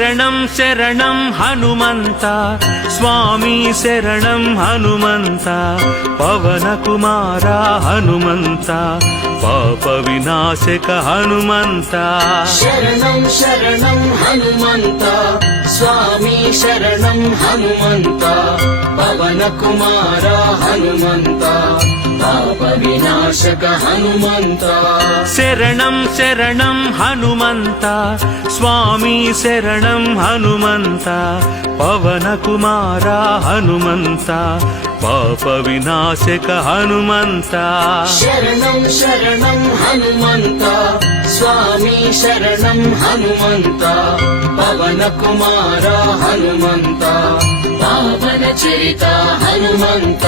శరణం శరణం హనుమంత స్వామి శరణం హనుమంత పవన కుమార హనుమంత పాప వినాశక హనుమంత శరణం శరణం హనుమంత స్వామి శరణం హనుమంత పవన కుమార హనుమంత పాప వినాశక హనుమంత శరణం శరణం హనుమంత స్వామి శరణం హనుమంత పవన కుమార హనుమంత పాప వినాశక హనుమంత శరణం శరణం హనుమంత స్వామి శరణం హనుమంత పవన కుమార హనుమంత పావన చరిత హనుమంత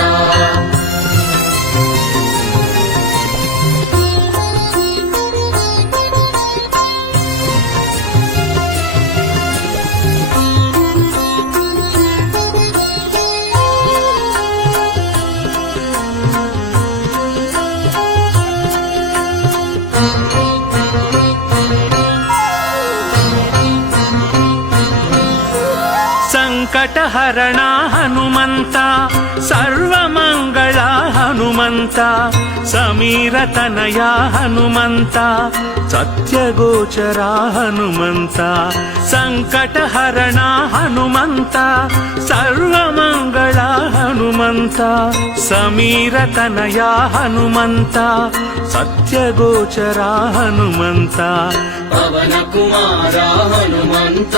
ಸಂಕಟಹರಣ ಹನುಮಂತ ಸರ್ವಮಂಗಳ ಹನುಮಂತ ಸಮೀರತನಯ ಹನುಮಂತ ಸತ್ಯಗೋಚರ ಹನುಮಂತ ಸಂಕಟಹರಣ ಹನುಮಂತ ಸರ್ವಮಂಗಳ ಹನುಮಂತ ಸಮೀರತನಯ ಹನುಮಂತ ಸತ್ಯಗೋಚರ ಹನುಮಂತ పవన కుమార హనుమంత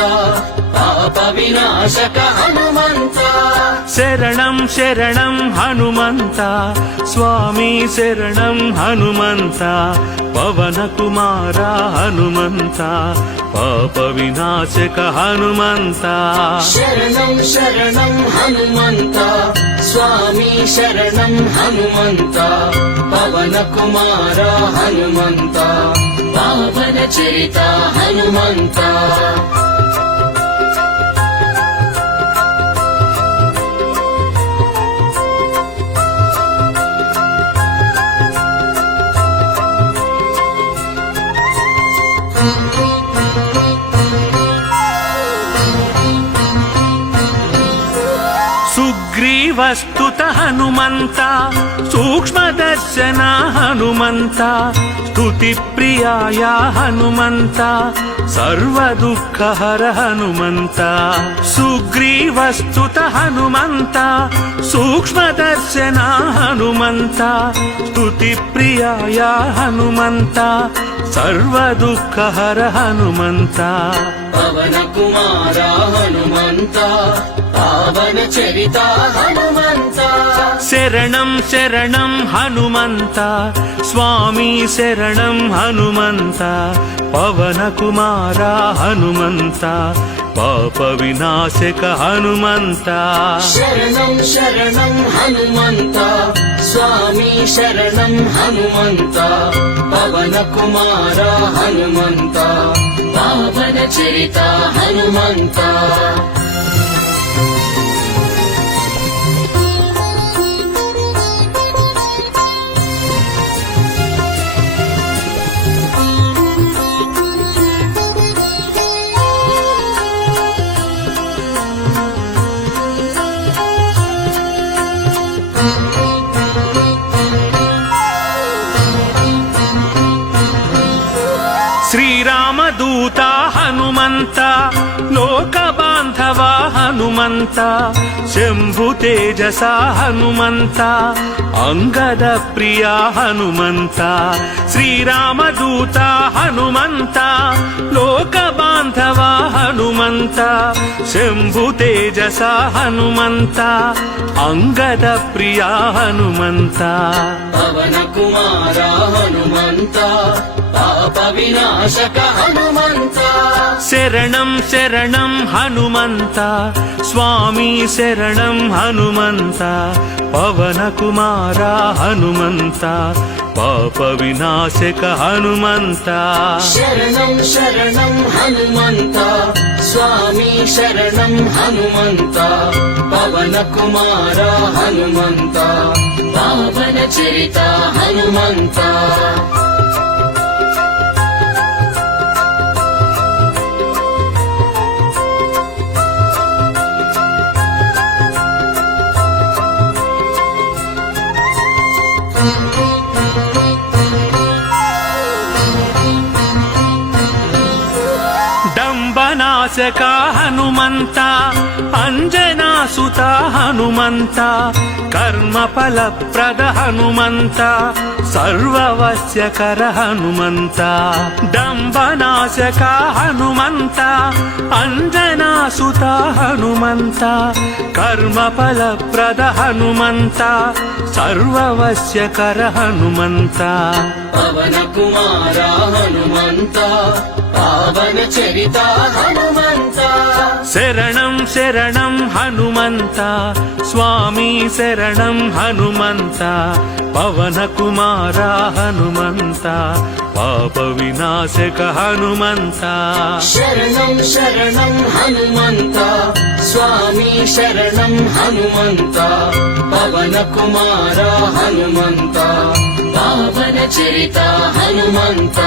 పాప వినాశక హనుమంత శరణం శరణం హనుమంత స్వామి శరణం హనుమంత పవన కుమార హనుమంత పాప వినాశక హనుమంత శరణం శరణం హనుమంత స్వామి శరణం హనుమంత పవన కుమార హనుమంత పావన చరిత హనుమంత సుగ్రీవస్తుత హనుమంత సూక్ష్మదర్శన హనుమంత స్తుతి ప్రియాయ హనుమంత సర్వదుఃఖహర హనుమంత సుగ్రీవస్తుత హనుమంత సూక్ష్మదర్శన హనుమంత స్తుతి ప్రియాయ హనుమంత సర్వదుఃఖహర హనుమంత పవన కుమార హనుమంత పావన చరిత హనుమంత శరణం శరణం హనుమంత స్వామి శరణం హనుమంత పవన కుమార హనుమంత పాప వినాశక హనుమంత శరణం శరణం హనుమంత స్వామి శరణం హనుమంత పవన కుమార హనుమంత పావన చరిత హనుమంత శ్రీరామదూత హనుమంత లోక బాంధవ హనుమంత శంభు తేజస హనుమంత అంగద ప్రియ హనుమంత శ్రీరామదూత హనుమంత లోక బాంధవ హనుమంత శంభు తేజస హనుమంత అంగద ప్రియ హనుమంత పవన కుమార హనుమంత పాప వినాశక హనుమంత శరణం శరణం హనుమంత స్వామి శరణం హనుమంత పవన కుమార హనుమంత పాప వినాశక హనుమంత శరణం శరణం హనుమంత స్వామి శరణం హనుమంత పవన కుమార హనుమంత పావన చరిత హనుమంత ನಾಶಕ ಹನುಮಂತ ಅಂಜನಾ ಸುತ ಹನುಮಂತ ಕರ್ಮ ಫಲಪ್ರದ ಹನುಮಂತ ಸರ್ವವಶ್ಯಕರ ಹನುಮಂತ ದಂಬನಾಶಕ ಹನುಮಂತ ಅಂಜನಾ ಸುತ ಹನುಮಂತ ಕರ್ಮ ಫಲಪ್ರದ ಹನುಮಂತ ಸರ್ವವಶ್ಯಕರ ಹನುಮಂತ ಪವನ ಕುಮಾರ ಹನುಮಂತ ಪಾವನ ಚರಿತ ಹನುಮಂತ శరణం శరణం హనుమంత స్వామి శరణం హనుమంత పవన కుమార హనుమంత పాప వినాశక హనుమంత శరణం శరణం హనుమంత స్వామి శరణం హనుమంత పవన కుమార హనుమంత పావన చరిత హనుమంత